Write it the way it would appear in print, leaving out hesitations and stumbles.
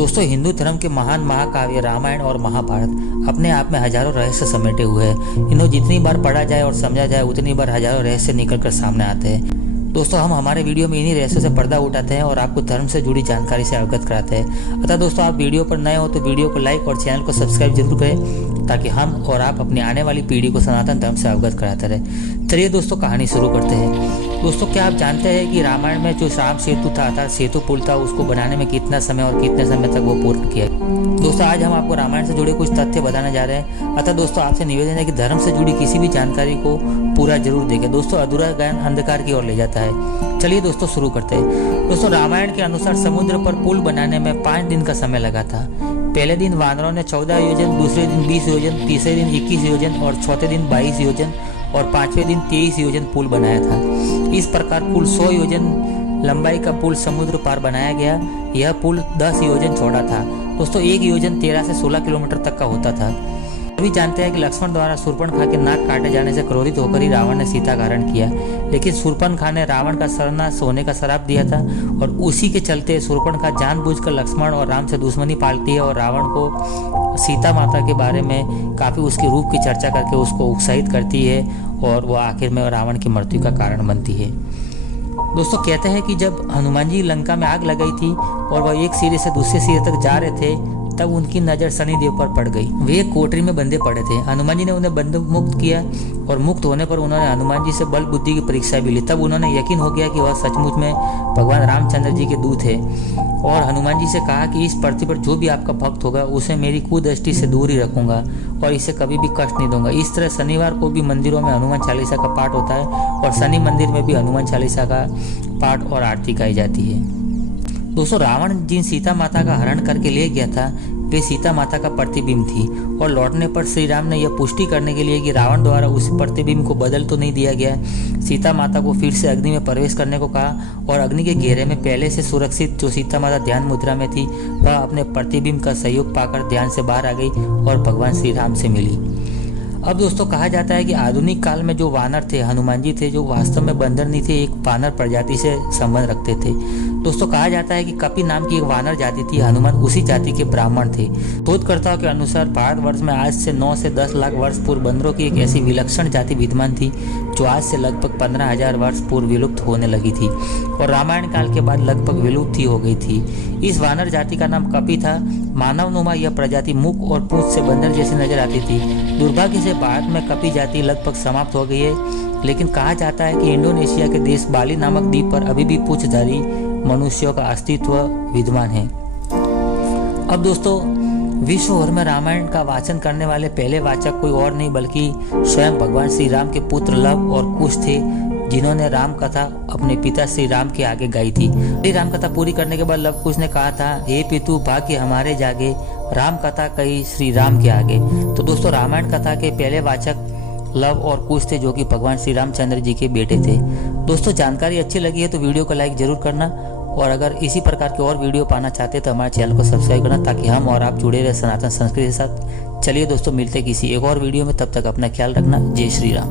दोस्तों, हिंदू धर्म के महान महाकाव्य रामायण और महाभारत अपने आप में हजारों रहस्य समेटे हुए हैं। इन्हें जितनी बार पढ़ा जाए और समझा जाए उतनी बार हजारों रहस्य निकलकर सामने आते हैं। दोस्तों, हम हमारे वीडियो में इन्हीं रहस्यों से पर्दा उठाते हैं और आपको धर्म से जुड़ी जानकारी से अवगत कराते हैं। अतः दोस्तों, आप वीडियो पर नए हो तो वीडियो को लाइक और चैनल को सब्सक्राइब जरूर करें ताकि हम और आप अपनी आने वाली पीढ़ी को सनातन धर्म से अवगत कराते रहें। चलिए दोस्तों, कहानी शुरू करते हैं। दोस्तों, क्या आप जानते हैं कि रामायण में जो राम सेतु था अर्थात सेतु पुल था, उसको बनाने में कितना समय और कितने समय तक वो पूर्ण किया? दोस्तों, आज हम आपको रामायण से जुड़े कुछ तथ्य बताने जा रहे हैं। अतः दोस्तों, आपसे निवेदन है कि धर्म से जुड़ी किसी भी जानकारी को पूरा जरूर देखें। दोस्तों, अधूरा ज्ञान अंधकार की ओर ले जाता है। चलिए दोस्तों, शुरू करते हैं। दोस्तों, रामायण के अनुसार समुद्र पर पुल बनाने में 5 दिन का समय लगा था। पहले दिन वानरों ने 14 योजन, दूसरे दिन 20 योजन, तीसरे दिन 21 योजन और चौथे दिन 22 योजन और 5वें दिन 23 योजन पुल बनाया था। इस प्रकार कुल 100 योजन लंबाई का पुल समुद्र पार बनाया गया। यह पुल 10 योजन चौड़ा था। दोस्तों, 1 योजन 13 से 16 किलोमीटर तक का होता था। सभी जानते हैं कि लक्ष्मण द्वारा शूर्पणखा के नाक काटे जाने से क्रोधित होकर ही रावण ने सीता का हरण किया, लेकिन शूर्पणखा ने रावण का सर्वनाश होने का श्राप दिया था और उसी के चलते शूर्पणखा जानबूझकर लक्ष्मण और राम से दुश्मनी पालती है और रावण को सीता माता के बारे में काफी उसके रूप की चर्चा करके उसको उत्साहित करती है और वो आखिर में रावण की मृत्यु का कारण बनती है। दोस्तों, कहते हैं कि जब हनुमान जी लंका में आग लगाई थी और वह एक सिरे से दूसरे सिरे तक जा रहे थे, तब उनकी नजर शनिदेव पर पड़ गई। वे एक कोठरी में बंधे पड़े थे। हनुमान जी ने उन्हें बंधक मुक्त किया और मुक्त होने पर उन्होंने हनुमान जी से बल बुद्धि की परीक्षा भी ली। तब उन्होंने यकीन हो गया कि वह सचमुच में भगवान रामचंद्र जी के दूत है और हनुमान जी से कहा कि इस पृथ्वी पर जो भी आपका भक्त होगा उसे मेरी कुदृष्टि से दूर ही रखूंगा और इसे कभी भी कष्ट नहीं दूंगा। इस तरह शनिवार को भी मंदिरों में हनुमान चालीसा का पाठ होता है और शनि मंदिर में भी हनुमान चालीसा का पाठ और आरती गाई जाती है। दोस्तों, रावण जिन सीता माता का हरण करके ले गया था वे सीता माता का प्रतिबिंब थी और लौटने पर श्री राम ने यह पुष्टि करने के लिए कि रावण द्वारा उस प्रतिबिंब को बदल तो नहीं दिया गया, सीता माता को फिर से अग्नि में प्रवेश करने को कहा और अग्नि के घेरे में पहले से सुरक्षित जो सीता माता ध्यान मुद्रा में थी वह अपने प्रतिबिंब का सहयोग पाकर ध्यान से बाहर आ गई और भगवान श्री राम से मिली। अब दोस्तों, कहा जाता है कि आधुनिक काल में जो वानर थे, हनुमान जी थे, जो वास्तव में बंदर नहीं थे, एक वानर प्रजाति से संबंध रखते थे। दोस्तों, कहा जाता है कि कपि नाम की एक वानर जाति थी। हनुमान उसी जाति के ब्राह्मण थे। शोधकर्ताओं के अनुसार भारतवर्ष में आज से 9 से 10 लाख वर्ष पूर्व बंदरों की एक ऐसी विलक्षण जाति विद्यमान थी जो आज से लगभग 15,000 वर्ष पूर्व विलुप्त होने लगी थी और रामायण काल के बाद लगभग विलुप्त ही हो गई थी। इस वानर जाति का नाम कपि था। मानवनुमा यह प्रजाति मुख और पूंछ से बंदर जैसी नजर आती थी। दुर्भाग्य से भारत में कपि जाति लगभग समाप्त हो गई है, लेकिन कहा जाता है कि इंडोनेशिया के देश बाली नामक द्वीप पर अभी भी पूंछधारी मनुष्यों का अस्तित्व विद्यमान है। अब दोस्तों, विश्व भर में रामायण का वाचन करने वाले पहले वाचक कोई और नहीं बल्कि स्वयं भगवान श्री राम के पुत्र लव और कुश थे, जिन्होंने राम कथा अपने पिता श्री राम के आगे गाई थी। राम कथा पूरी करने के बाद लव कुश ने कहा था, हे पितु भाग्य हमारे जागे, राम कथा कही श्री राम के आगे। तो दोस्तों, रामायण कथा के पहले वाचक लव और कुश थे जो कि भगवान श्री रामचंद्र जी के बेटे थे। दोस्तों, जानकारी अच्छी लगी है तो वीडियो को लाइक जरूर करना और अगर इसी प्रकार के और वीडियो पाना चाहते हैं तो हमारे चैनल को सब्सक्राइब करना ताकि हम और आप जुड़े रहे सनातन संस्कृति के साथ। चलिए दोस्तों, मिलते किसी एक और वीडियो में, तब तक अपना ख्याल रखना। जय श्री राम।